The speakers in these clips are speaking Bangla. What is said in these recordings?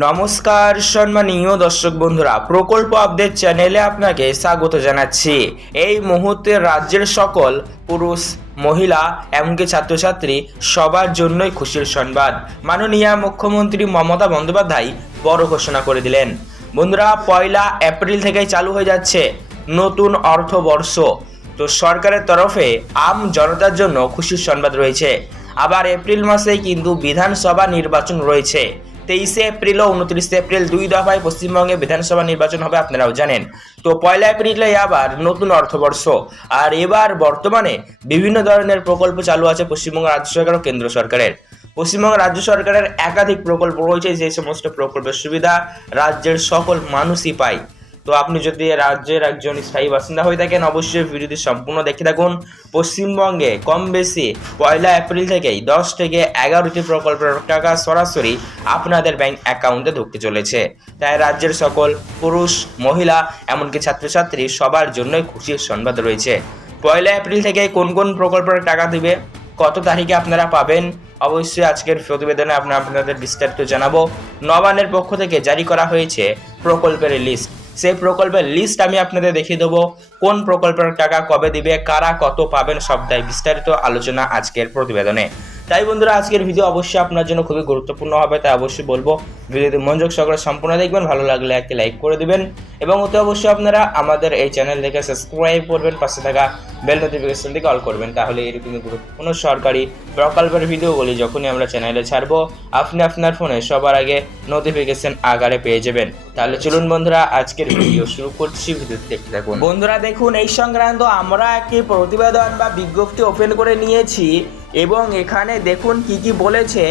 নমস্কার সম্মানীয় দর্শক বন্ধুরা, প্রকল্প আপডেট চ্যানেলে আপনাকে স্বাগত জানাচ্ছি। এই মুহূর্তে রাজ্যের সকল পুরুষ, মহিলা এমনকি ছাত্রছাত্রী সবার জন্যই খুশির সংবাদ। মাননীয় মুখ্যমন্ত্রী মমতা বন্দ্যোপাধ্যায় বড় ঘোষণা করে দিলেন। বন্ধুরা, 1 এপ্রিল থেকেই চালু হয়ে যাচ্ছে নতুন অর্থবর্ষ। তো সরকারের তরফে আম জনতার জন্য খুশির সংবাদ রয়েছে। আবার এপ্রিল মাসেই কিন্তু বিধানসভা নির্বাচন রয়েছে। 23 এপ্রিল ও 29 এপ্রিল 2 দফায় পশ্চিমবঙ্গে বিধানসভা নির্বাচন হবে, আপনারাও জানেন। তো 1 এপ্রিলে আবার নতুন অর্থবর্ষ। আর এবার বর্তমানে বিভিন্ন ধরনের প্রকল্প চালু আছে পশ্চিমবঙ্গ রাজ্য সরকার ও কেন্দ্র সরকারের। পশ্চিমবঙ্গ রাজ্য সরকারের একাধিক প্রকল্প রয়েছে, যে সমস্ত প্রকল্পের সুবিধা রাজ্যের সকল মানুষই পায়। তো আপনি যদি রাজ্যের একজন স্থায়ী বাসিন্দা হয়ে থাকেন, অবশ্যই ভিডিওটি সম্পূর্ণ দেখে থাকুন। পশ্চিমবঙ্গে কম বেশি 1 এপ্রিল থেকেই 10 থেকে 11টি প্রকল্পের টাকা সরাসরি আপনাদের ব্যাংক অ্যাকাউন্টে ঢুকতে চলেছে। তাই রাজ্যের সকল পুরুষ, মহিলা এমনকি ছাত্রছাত্রী সবার জন্যই খুশির সংবাদ রয়েছে। 1 এপ্রিল থেকে কোন কোন প্রকল্পের টাকা দিবে, কত তারিখে আপনারা পাবেন, অবশ্যই আজকের প্রতিবেদনে আপনাদের বিস্তারিত জানাবো। নবান্নের পক্ষ থেকে জারি করা হয়েছে প্রকল্পের লিস্ট। সেই প্রকল্পের লিস্ট আমি আপনাদের দেখিয়ে দেবো। কোন প্রকল্পের টাকা কবে দিবে, কারা কত পাবেন, সবটাই বিস্তারিত আলোচনা আজকের প্রতিবেদনে। তাই বন্ধুরা, আজকের ভিডিও অবশ্যই আপনার জন্য খুবই গুরুত্বপূর্ণ হবে, তাই অবশ্যই বলবো ভিডিওতে মনোযোগ সহকারে সম্পূর্ণ দেখবেন। ভালো লাগলে একটি লাইক করে দিবেন এবং অতি অবশ্যই আপনারা আমাদের এই চ্যানেল থেকে সাবস্ক্রাইব করবেন, পাশে থাকা বেল নোটিফিকেশন থেকে অল করবেন। তাহলে এরকমই গুরুত্বপূর্ণ সরকারি প্রকল্পের ভিডিওগুলি যখনই আমরা চ্যানেলে ছাড়বো, আপনি আপনার ফোনে সবার আগে নোটিফিকেশন আকারে পেয়ে যাবেন। তাহলে চলুন বন্ধুরা, আজকের ভিডিও শুরু করছি, ভিডিওটি দেখতে থাকুন। বন্ধুরা দেখুন, এই সংক্রান্ত আমরা একটি প্রতিবেদন বা বিজ্ঞপ্তি ওপেন করে নিয়েছি এবং এখানে দেখুন কি কি বলেছে।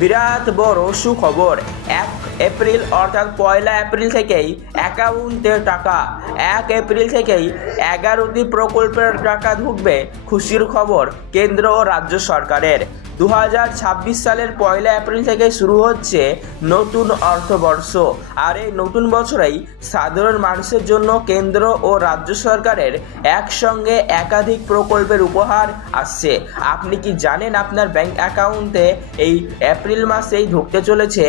বিরাট বড় সুখবর, 1 এপ্রিল অর্থাৎ 1 এপ্রিল থেকেই অ্যাকাউন্টে টাকা, 1 এপ্রিল থেকেই 11টি প্রকল্পের টাকা ঢুকবে। খুশির খবর কেন্দ্র ও রাজ্য সরকারের। 2026 সালের 1 এপ্রিল থেকে শুরু হচ্ছে নতুন অর্থবর্ষ। আর এই নতুন বছরেই সাধারণ মানুষের জন্য কেন্দ্র ও রাজ্য সরকারের একসঙ্গে একাধিক প্রকল্পের উপহার আসছে। আপনি কি জানেন আপনার ব্যাংক অ্যাকাউন্টে এই এপ্রিল মাসেই ঢুকতে চলেছে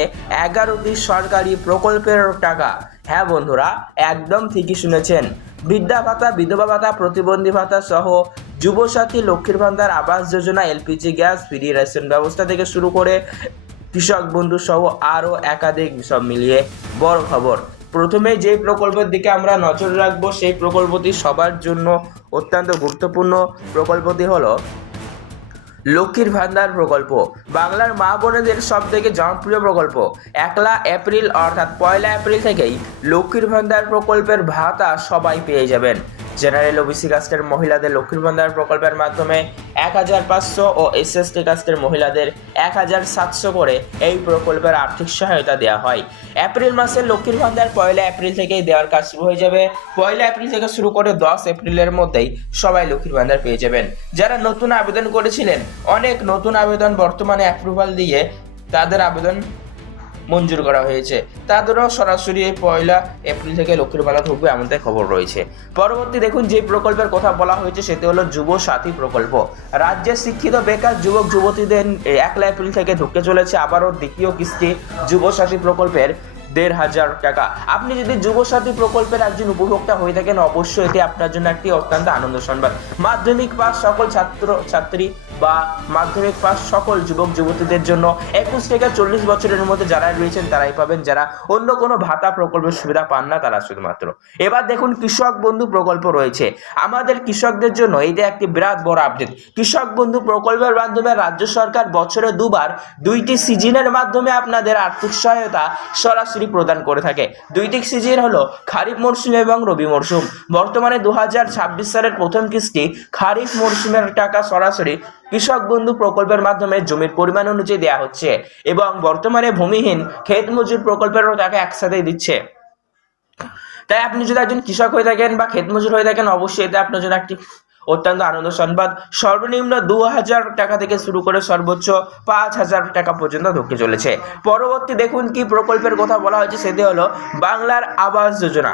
11টি সরকারি প্রকল্পের টাকা? হ্যাঁ বন্ধুরা, একদম ঠিকই শুনেছেন। বৃদ্ধা ভাতা, বিধবা ভাতা, প্রতিবন্ধী ভাতা সহ যুবসাথী, লক্ষ্মীর ভান্ডার, Awas Yojana, LPG gas, free ration ব্যবস্থা থেকে শুরু করে কৃষক বন্ধু সহ আরও একাধিক সব মিলিয়ে বড় খবর। প্রথমে যে প্রকল্পের দিকে আমরা নজর রাখবো, সেই প্রকল্পটি সবার জন্য অত্যন্ত গুরুত্বপূর্ণ। প্রকল্পটি হলো লক্ষ্মীর ভান্ডার প্রকল্প। বাংলার মা বোনেদের সব থেকে জনপ্রিয় প্রকল্প। 1 এপ্রিল অর্থাৎ 1 এপ্রিল থেকেই লক্ষ্মীর ভান্ডার প্রকল্পের ভাতা সবাই পেয়ে যাবেন। জেনারেল ওবিসি কাস্টের মহিলাদের লক্ষ্মীর ভান্ডার প্রকল্পের মাধ্যমে 1500 ও এসএসটি কাস্টের মহিলাদের 1700 করে এই প্রকল্পের আর্থিক সহায়তা দেওয়া হয়। এপ্রিল মাসে লক্ষ্মীর ভান্ডার 1 এপ্রিল থেকেই দেওয়ার কাজ শুরু হয়ে যাবে। 1 এপ্রিল থেকে শুরু করে 10 এপ্রিলের মধ্যেই সবাই লক্ষ্মীর ভান্ডার পেয়ে যাবেন। যারা নতুন আবেদন করেছিলেন, অনেক নতুন আবেদন বর্তমানে অ্যাপ্রুভাল দিয়ে তাদের আবেদন মঞ্জুর করা হয়েছে, তাদেরও সরাসরি এই 1 এপ্রিল থেকে লক্ষ্মীর ভান্ডার ঢুকবে এমনটাই খবর রয়েছে। পরবর্তী দেখুন, যে প্রকল্পের কথা বলা হয়েছে সেটি হলো যুব সাথী প্রকল্প। রাজ্যের শিক্ষিত বেকার যুবক যুবতীদের 1 এপ্রিল থেকে ঢুকতে চলেছে আবারও দ্বিতীয় কিস্তি যুব সাথী প্রকল্পের 1500 টাকা। আপনি যদি যুবসাথী প্রকল্পের একজন উপভোক্তা হয়ে থাকেন, অবশ্যই এটি আপনার জন্য একটি অত্যন্ত আনন্দ সংবাদ। মাধ্যমিক পাস সকল ছাত্র ছাত্রী বা মাধ্যমিক পাস সকল যুবক যুবতীদের জন্য 21 থেকে 40 বছরের মধ্যে যারা রয়েছেন তারাই পাবেন, যারা অন্য কোনো ভাতা প্রকল্পের সুবিধা পান না তারা শুধুমাত্র। এবার দেখুন, কৃষক বন্ধু প্রকল্প রয়েছে আমাদের কৃষকদের জন্য। এইটা একটি বিরাট বড় আপডেট। কৃষক বন্ধু প্রকল্পের মাধ্যমে রাজ্য সরকার বছরে 2 বার 2টি সিজনের মাধ্যমে আপনাদের আর্থিক সহায়তা সরাসরি প্রদান করে থাকে। 2টি সিজন হলো খারিফ মরশুম এবং রবি মরশুম। বর্তমানে 2026 সালের প্রথম কিস্তি খারিফ মরশুমের টাকা সরাসরি কৃষক বন্ধু প্রকল্পের মাধ্যমে জমির পরিমাণ অনুযায়ী দেওয়া হচ্ছে এবং বর্তমানে ভূমিহীন ক্ষেত মজুর প্রকল্পেরও টাকা একসাথেই দিচ্ছে। তাই আপনি যদি একজন কৃষক হয়ে থাকেন বা ক্ষেত মজুর হয়ে থাকেন, অবশ্যই এটা আপনার জন্য একটি অত্যন্ত আনন্দ সংবাদ। সর্বনিম্ন 2000 টাকা থেকে শুরু করে সর্বোচ্চ 5000 টাকা পর্যন্ত ঢুকতে চলেছে। পরবর্তী দেখুন কি প্রকল্পের কথা বলা হয়েছে, সেটি হলো বাংলার আবাস যোজনা।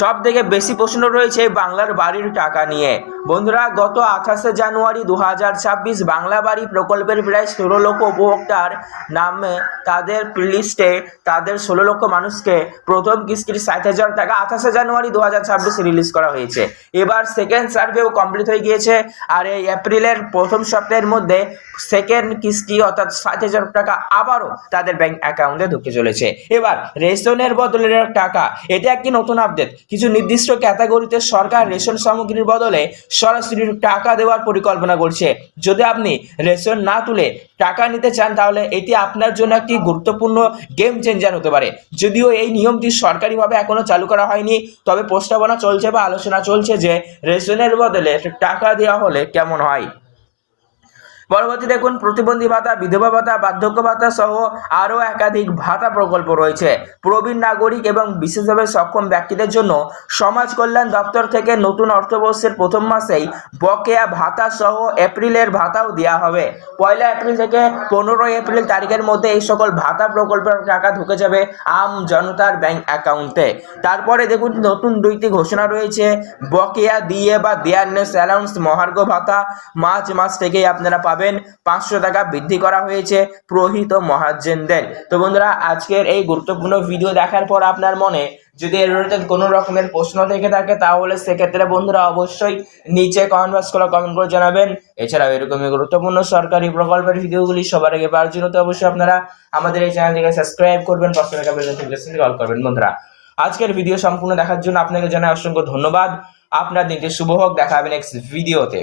সব থেকে বেশি প্রশ্ন রয়েছে বাংলার বাড়ির টাকা নিয়ে। বন্ধুরা, গত 28শে জানুয়ারি 2026 বাংলা বাড়ি প্রকল্পের প্রায় 16 লক্ষ উপভোক্তার নামে তাদের লিস্টে তাদের 16 লক্ষ মানুষকে প্রথম কিস্তির 60,000 টাকা 28শে জানুয়ারি 2026 রিলিজ করা হয়েছে। এবার সেকেন্ড সার্ভেও কমপ্লিট হয়ে গিয়েছে, আর এই এপ্রিলের প্রথম সপ্তাহের মধ্যে সেকেন্ড কিস্তি অর্থাৎ 60,000 টাকা আবারও তাদের ব্যাংক অ্যাকাউন্টে ঢুকে চলেছে। এবার রেশনের বদলে টাকা, এটা একটি নতুন আপডেট। কিছু নির্দিষ্ট ক্যাটাগরিতে সরকার রেশন সামগ্রীর বদলে সরাসরি টাকা দেওয়ার পরিকল্পনা করছে। যদি আপনি রেশন না তুলে টাকা নিতে চান তাহলে এটি আপনার জন্য একটি গুরুত্বপূর্ণ গেম চেঞ্জার হতে পারে। যদিও এই নিয়মটি সরকারিভাবে এখনো চালু করা হয়নি, তবে প্রস্তাবনা চলছে বা আলোচনা চলছে যে রেশনের বদলে টাকা দেওয়া হলে কেমন হয়। পরবর্তী দেখুন, প্রতিবন্ধী ভাতা, বিধবা ভাতা, বার্ধক্য ভাতা সহ আরও একাধিক ভাতা প্রকল্প রয়েছে। প্রবীণ নাগরিক এবং বিশেষভাবে সক্ষম ব্যক্তিদের জন্য সমাজ কল্যাণ দপ্তর থেকে নতুন অর্থবর্ষের প্রথম মাসেই বকেয়া ভাতা সহ এপ্রিলের ভাতাও দেওয়া হবে। 1 এপ্রিল থেকে 15 এপ্রিল তারিখের মধ্যে এই সকল ভাতা প্রকল্পের টাকা ঢুকে যাবে আম জনতার ব্যাংক অ্যাকাউন্টে। তারপরে দেখুন, নতুন 2টি ঘোষণা রয়েছে। বকেয়া দিয়ে বা দেয়ারনেস অ্যালাউন্স মহার্ঘ ভাতা মার্চ মাস থেকেই আপনারা পাবেন। 500 টাকা বৃদ্ধি করা হয়েছে প্রহিত মহাজনদের। তো বন্ধুরা, আজকের এই গুরুত্বপূর্ণ ভিডিও দেখার পর আপনার মনে যদি এর কোনো রকমের প্রশ্ন থেকে থাকে তাহলে সেক্ষেত্রে বন্ধুরা অবশ্যই নিচে কমেন্ট বক্স করে কমেন্ট করে জানাবেন। এছাড়াও এরকমই গুরুত্বপূর্ণ সরকারি প্রকল্পের ভিডিওগুলি সবার আগে পাওয়ার জন্য তো অবশ্যই আপনারা আমাদের এই চ্যানেলটিকে সাবস্ক্রাইব করবেন, পাশে থাকা বেল নোটিফিকেশনটি অল করবেন। বন্ধুরা, আজকের ভিডিও সম্পূর্ণ দেখার জন্য আপনাকে জানাই অসংখ্য ধন্যবাদ। আপনার দিনটি শুভ হোক। দেখা হবে নেক্সট ভিডিওতে।